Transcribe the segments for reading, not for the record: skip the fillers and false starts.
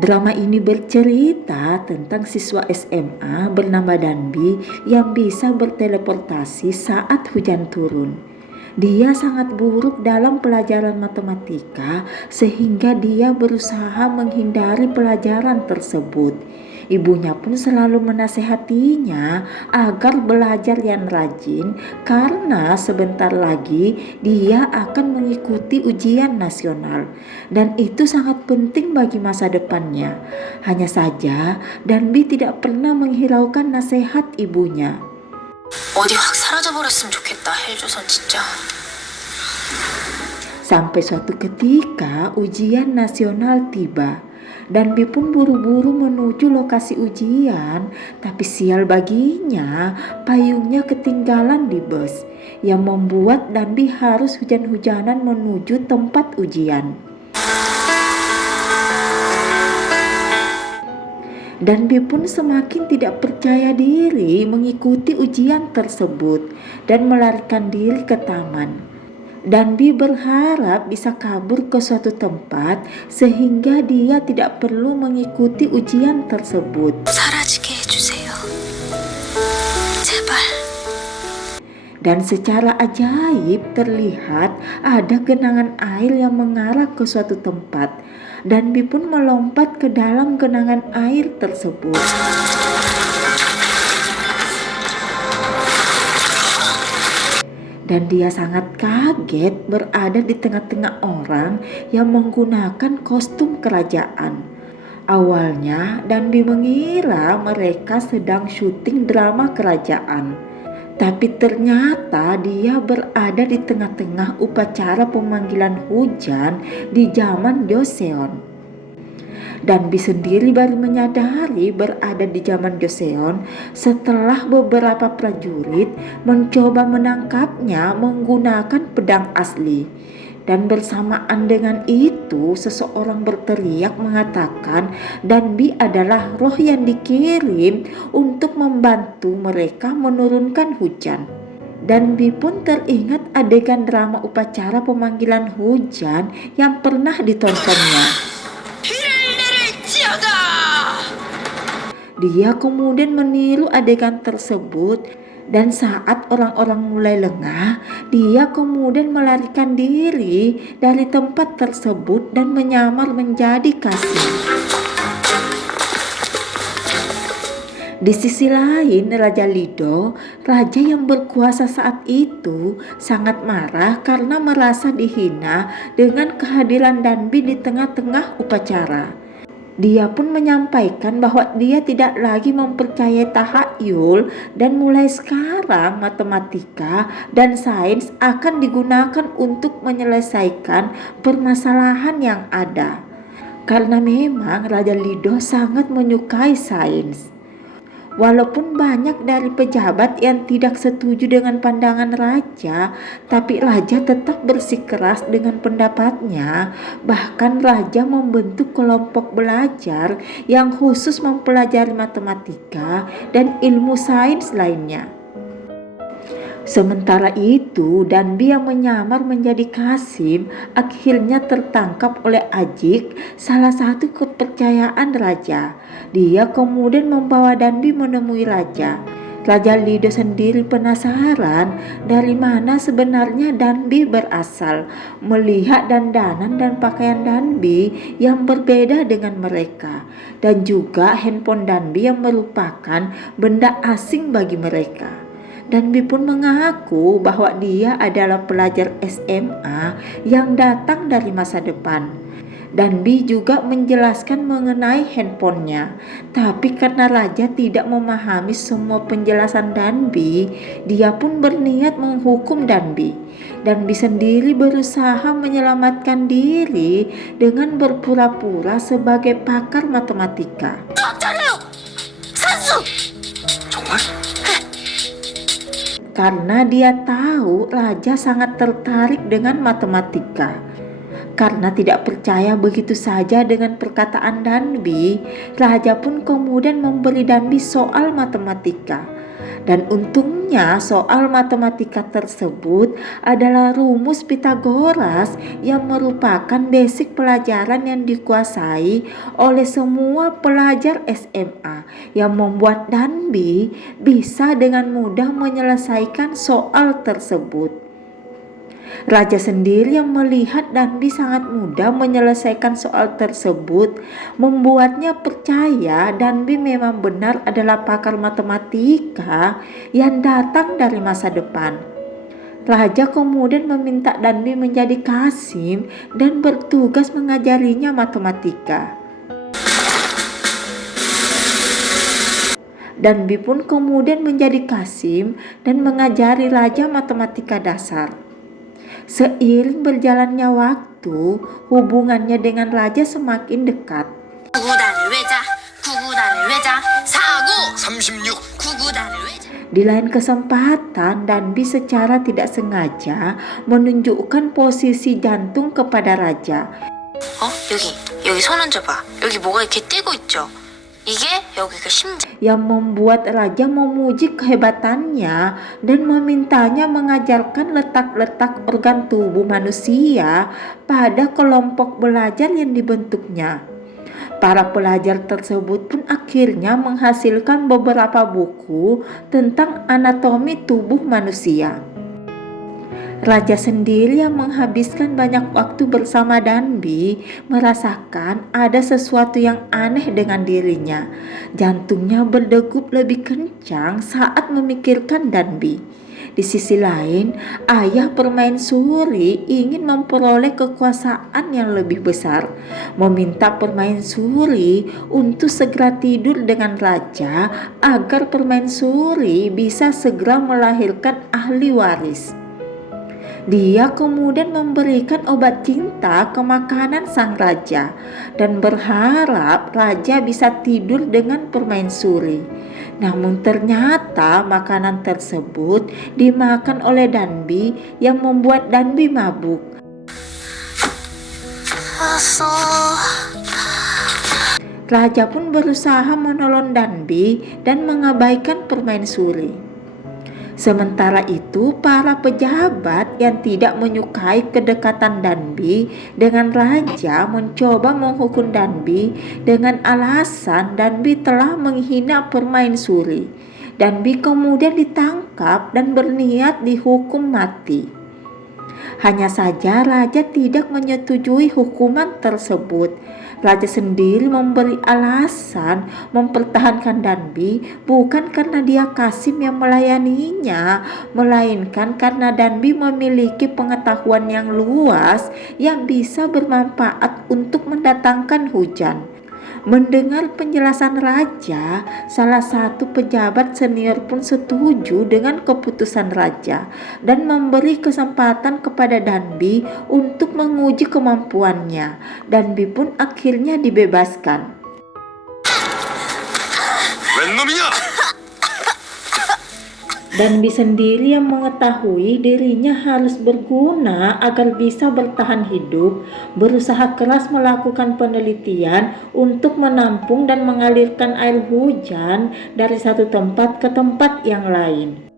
Drama ini bercerita tentang siswa SMA bernama Danbi yang bisa berteleportasi saat hujan turun. Dia sangat buruk dalam pelajaran matematika sehingga dia berusaha menghindari pelajaran tersebut. Ibunya pun selalu menasehatinya agar belajar yang rajin karena sebentar lagi dia akan mengikuti ujian nasional dan itu sangat penting bagi masa depannya. Hanya saja Danbi tidak pernah menghiraukan nasihat ibunya. 어디 확 사라져버렸으면 좋겠다, 헬조선 진짜. Sampai suatu ketika ujian nasional tiba. Danbi pun buru-buru menuju lokasi ujian, tapi sial baginya payungnya ketinggalan di bus yang membuat Danbi harus hujan-hujanan menuju tempat ujian. Danbi pun semakin tidak percaya diri mengikuti ujian tersebut dan melarikan diri ke taman. Danbi berharap bisa kabur ke suatu tempat sehingga dia tidak perlu mengikuti ujian tersebut. 사라지게 해주세요. 제발. Dan secara ajaib terlihat ada genangan air yang mengarah ke suatu tempat. Danbi pun melompat ke dalam genangan air tersebut. Dan dia sangat kaget berada di tengah-tengah orang yang menggunakan kostum kerajaan. Awalnya Danbi mengira mereka sedang syuting drama kerajaan. Tapi ternyata dia berada di tengah-tengah upacara pemanggilan hujan di zaman Joseon. Danbi sendiri baru menyadari berada di zaman Joseon setelah beberapa prajurit mencoba menangkapnya menggunakan pedang asli. Dan bersamaan dengan itu seseorang berteriak mengatakan Danbi adalah roh yang dikirim untuk membantu mereka menurunkan hujan. Danbi pun teringat adegan drama upacara pemanggilan hujan yang pernah ditontonnya. Dia kemudian meniru adegan tersebut dan saat orang-orang mulai lengah, dia kemudian melarikan diri dari tempat tersebut dan menyamar menjadi kasih. Di sisi lain, Raja Lido, raja yang berkuasa saat itu, sangat marah karena merasa dihina dengan kehadiran Danbi di tengah-tengah upacara. Dia pun menyampaikan bahwa dia tidak lagi mempercayai tahayul dan mulai sekarang matematika dan sains akan digunakan untuk menyelesaikan permasalahan yang ada. Karena memang Raja Lido sangat menyukai sains. Walaupun banyak dari pejabat yang tidak setuju dengan pandangan raja, tapi raja tetap bersikeras dengan pendapatnya. Bahkan raja membentuk kelompok belajar yang khusus mempelajari matematika dan ilmu sains lainnya. Sementara itu, Danbi yang menyamar menjadi Kasim akhirnya tertangkap oleh Ajik, salah satu kepercayaan raja. Dia kemudian membawa Danbi menemui raja. Raja Lido sendiri penasaran dari mana sebenarnya Danbi berasal, melihat dandanan dan pakaian Danbi yang berbeda dengan mereka, dan juga handphone Danbi yang merupakan benda asing bagi mereka. Danbi pun mengaku bahwa dia adalah pelajar SMA yang datang dari masa depan. Danbi juga menjelaskan mengenai handphonenya. Tapi karena raja tidak memahami semua penjelasan Danbi, dia pun berniat menghukum Danbi. Danbi sendiri berusaha menyelamatkan diri dengan berpura-pura sebagai pakar matematika. Karena dia tahu raja sangat tertarik dengan matematika. Karena tidak percaya begitu saja dengan perkataan Danbi, raja pun kemudian memberi Danbi soal matematika. Dan untungnya soal matematika tersebut adalah rumus Pitagoras yang merupakan basic pelajaran yang dikuasai oleh semua pelajar SMA, yang membuat Danbi bisa dengan mudah menyelesaikan soal tersebut. Raja sendiri yang melihat Danbi sangat mudah menyelesaikan soal tersebut membuatnya percaya Danbi memang benar adalah pakar matematika yang datang dari masa depan. Raja kemudian meminta Danbi menjadi Qasim dan bertugas mengajarinya matematika. Danbi pun kemudian menjadi Qasim dan mengajari Raja matematika dasar. Seiring berjalannya waktu, hubungannya dengan raja semakin dekat. 9구단을 외자, 9구단을 외자, 4구 36, 9구단을 외자. Di lain kesempatan, Danbi secara tidak sengaja menunjukkan posisi jantung kepada raja. 여기 손 얹어봐. 여기 뭐가 이렇게 뛰고 있죠? 이게 여기가 심장. Yang membuat raja memuji kehebatannya dan memintanya mengajarkan letak-letak organ tubuh manusia pada kelompok belajar yang dibentuknya. Para pelajar tersebut pun akhirnya menghasilkan beberapa buku tentang anatomi tubuh manusia. Raja sendiri yang menghabiskan banyak waktu bersama Danbi merasakan ada sesuatu yang aneh dengan dirinya. Jantungnya berdegup lebih kencang saat memikirkan Danbi. Di sisi lain, ayah permaisuri ingin memperoleh kekuasaan yang lebih besar, meminta permaisuri untuk segera tidur dengan raja agar permaisuri bisa segera melahirkan ahli waris. Dia kemudian memberikan obat cinta ke makanan sang raja dan berharap raja bisa tidur dengan permaisuri. Namun ternyata makanan tersebut dimakan oleh Danbi yang membuat Danbi mabuk. Raja pun berusaha menolong Danbi dan mengabaikan permaisuri. Sementara itu, para pejabat yang tidak menyukai kedekatan Danbi dengan raja mencoba menghukum Danbi dengan alasan Danbi telah menghina permaisuri. Danbi kemudian ditangkap dan berniat dihukum mati. Hanya saja raja tidak menyetujui hukuman tersebut. Raja sendiri memberi alasan mempertahankan Danbi bukan karena dia Qasim yang melayaninya, melainkan karena Danbi memiliki pengetahuan yang luas yang bisa bermanfaat untuk mendatangkan hujan. Mendengar penjelasan raja, salah satu pejabat senior pun setuju dengan keputusan raja dan memberi kesempatan kepada Danbi untuk menguji kemampuannya. Danbi pun akhirnya dibebaskan. Danbi sendiri yang mengetahui dirinya harus berguna agar bisa bertahan hidup, berusaha keras melakukan penelitian untuk menampung dan mengalirkan air hujan dari satu tempat ke tempat yang lain.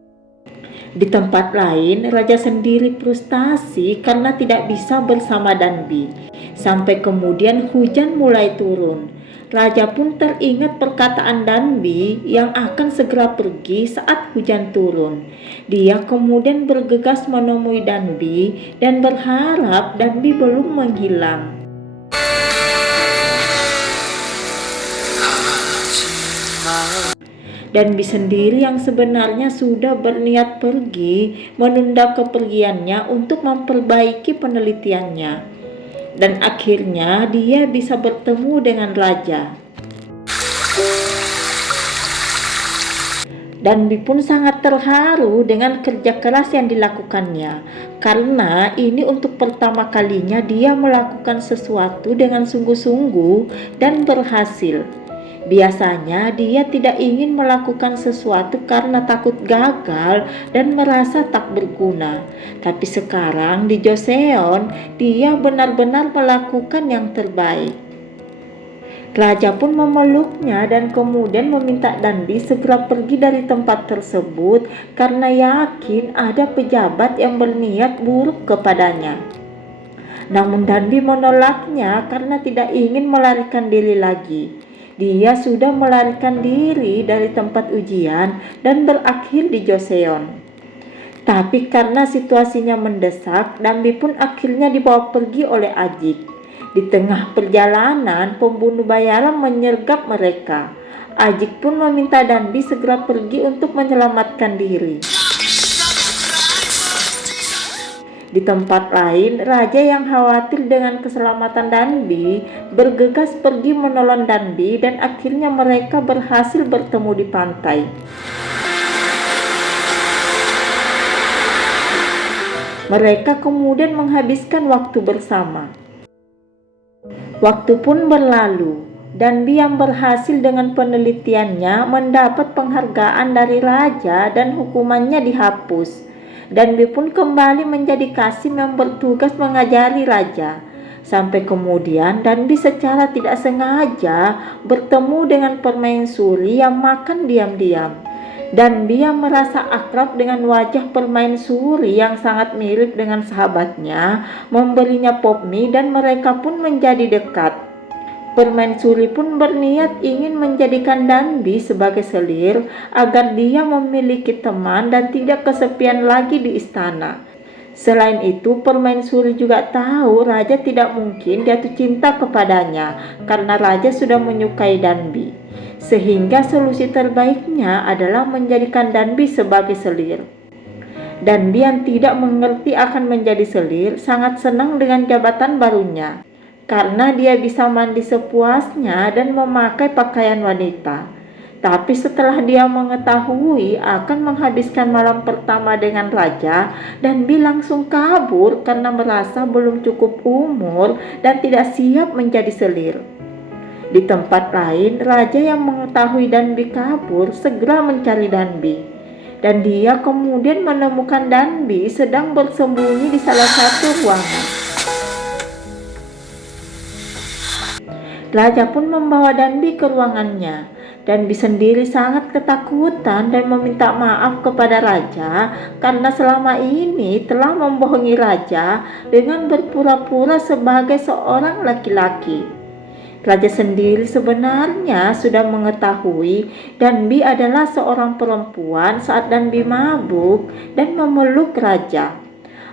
Di tempat lain, raja sendiri frustasi karena tidak bisa bersama Danbi. Sampai kemudian hujan mulai turun. Raja pun teringat perkataan Danbi yang akan segera pergi saat hujan turun. Dia kemudian bergegas menemui Danbi dan berharap Danbi belum menghilang. Danbi sendiri yang sebenarnya sudah berniat pergi menunda kepergiannya untuk memperbaiki penelitiannya. Dan akhirnya dia bisa bertemu dengan raja. Danbi pun sangat terharu dengan kerja keras yang dilakukannya, karena ini untuk pertama kalinya dia melakukan sesuatu dengan sungguh-sungguh dan berhasil. Biasanya dia tidak ingin melakukan sesuatu karena takut gagal dan merasa tak berguna. Tapi sekarang di Joseon, dia benar-benar melakukan yang terbaik. Raja pun memeluknya dan kemudian meminta Danbi segera pergi dari tempat tersebut karena yakin ada pejabat yang berniat buruk kepadanya. Namun Danbi menolaknya karena tidak ingin melarikan diri lagi. Dia sudah melarikan diri dari tempat ujian dan berakhir di Joseon. Tapi karena situasinya mendesak, Danbi pun akhirnya dibawa pergi oleh Ajik. Di tengah perjalanan, pembunuh bayaran menyergap mereka. Ajik pun meminta Danbi segera pergi untuk menyelamatkan diri. Di tempat lain, raja yang khawatir dengan keselamatan Danbi bergegas pergi menolong Danbi dan akhirnya mereka berhasil bertemu di pantai. Mereka kemudian menghabiskan waktu bersama. Waktu pun berlalu. Danbi yang berhasil dengan penelitiannya mendapat penghargaan dari raja dan hukumannya dihapus. Danbi pun kembali menjadi Qasim yang bertugas mengajari raja. Sampai kemudian Danbi secara tidak sengaja bertemu dengan permaisuri yang makan diam-diam. Danbi yang merasa akrab dengan wajah permaisuri yang sangat mirip dengan sahabatnya memberinya pop mie dan mereka pun menjadi dekat. Permaisuri pun berniat ingin menjadikan Danbi sebagai selir agar dia memiliki teman dan tidak kesepian lagi di istana. Selain itu, permaisuri juga tahu raja tidak mungkin jatuh cinta kepadanya karena raja sudah menyukai Danbi. Sehingga solusi terbaiknya adalah menjadikan Danbi sebagai selir. Danbi yang tidak mengerti akan menjadi selir sangat senang dengan jabatan barunya karena dia bisa mandi sepuasnya dan memakai pakaian wanita. Tapi setelah dia mengetahui akan menghabiskan malam pertama dengan raja, Danbi langsung kabur karena merasa belum cukup umur dan tidak siap menjadi selir. Di tempat lain, raja yang mengetahui Danbi kabur segera mencari Danbi. Dan dia kemudian menemukan Danbi sedang bersembunyi di salah satu ruangan. Raja pun membawa Danbi ke ruangannya. Danbi sendiri sangat ketakutan dan meminta maaf kepada raja karena selama ini telah membohongi raja dengan berpura-pura sebagai seorang laki-laki. Raja sendiri sebenarnya sudah mengetahui Danbi adalah seorang perempuan saat Danbi mabuk dan memeluk raja.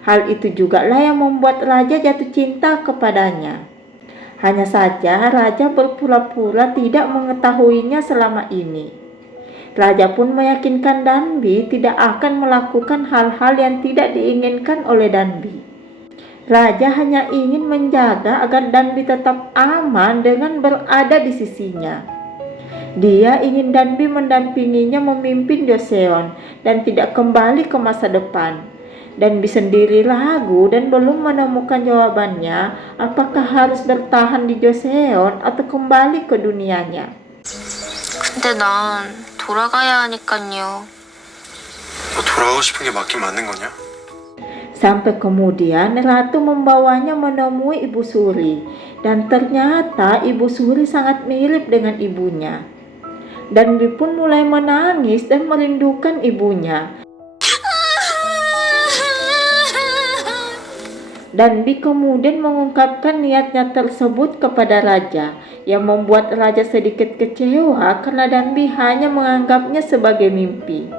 Hal itu juga lah yang membuat raja jatuh cinta kepadanya. Hanya saja raja berpura-pura tidak mengetahuinya selama ini. Raja pun meyakinkan Danbi tidak akan melakukan hal-hal yang tidak diinginkan oleh Danbi. Raja hanya ingin menjaga agar Danbi tetap aman dengan berada di sisinya. Dia ingin Danbi mendampinginya memimpin Joseon dan tidak kembali ke masa depan. Danbi sendiri ragu dan belum menemukan jawabannya apakah harus bertahan di Joseon atau kembali ke dunianya. 근데 난 돌아가야 하니깐요. 너 돌아가고 싶은 게 맞긴 맞는 거냐? Sampai kemudian Ratu membawanya menemui Ibu Suri dan ternyata Ibu Suri sangat mirip dengan ibunya. Danbi pun mulai menangis dan merindukan ibunya. Danbi kemudian mengungkapkan niatnya tersebut kepada raja yang membuat raja sedikit kecewa karena Danbi hanya menganggapnya sebagai mimpi.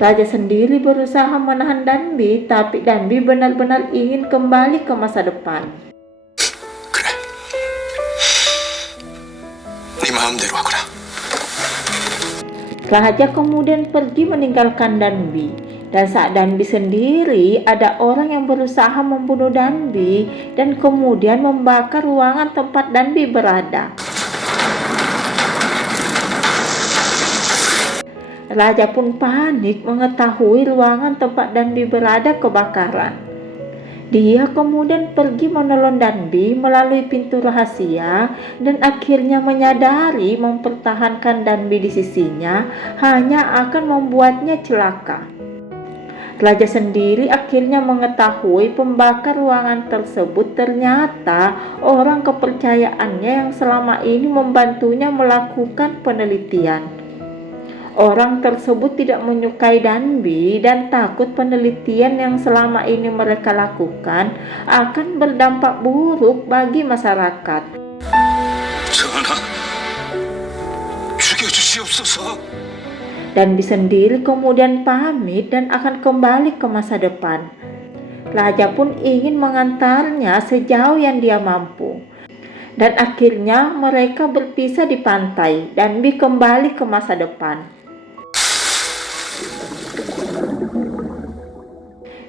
Raja sendiri berusaha menahan Danbi, tapi Danbi benar-benar ingin kembali ke masa depan. 그래. 네 마음대로 하거라. Raja kemudian pergi meninggalkan Danbi. Dan saat Danbi sendiri, ada orang yang berusaha membunuh Danbi dan kemudian membakar ruangan tempat Danbi berada. Raja pun panik mengetahui ruangan tempat Danbi berada kebakaran. Dia kemudian pergi menolong Danbi melalui pintu rahasia dan akhirnya menyadari mempertahankan Danbi di sisinya hanya akan membuatnya celaka. Raja sendiri akhirnya mengetahui pembakar ruangan tersebut ternyata orang kepercayaannya yang selama ini membantunya melakukan penelitian. Orang tersebut tidak menyukai Danbi dan takut penelitian yang selama ini mereka lakukan akan berdampak buruk bagi masyarakat. 전하, 죽여주시옵소서. Danbi sendiri kemudian pamit dan akan kembali ke masa depan. Raja pun ingin mengantarnya sejauh yang dia mampu. Dan akhirnya mereka berpisah di pantai. Danbi kembali ke masa depan.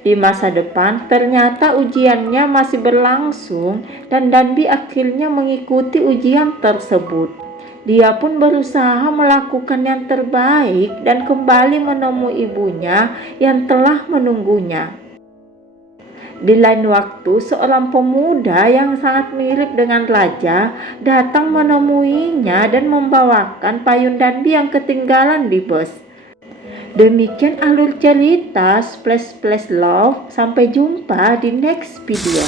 Di masa depan, ternyata ujiannya masih berlangsung dan Danbi akhirnya mengikuti ujian tersebut. Dia pun berusaha melakukan yang terbaik dan kembali menemui ibunya yang telah menunggunya. Di lain waktu, seorang pemuda yang sangat mirip dengan raja datang menemuinya dan membawakan payung Danbi yang ketinggalan di bus. Demikian alur cerita Splash Splash Love. Sampai jumpa di next video.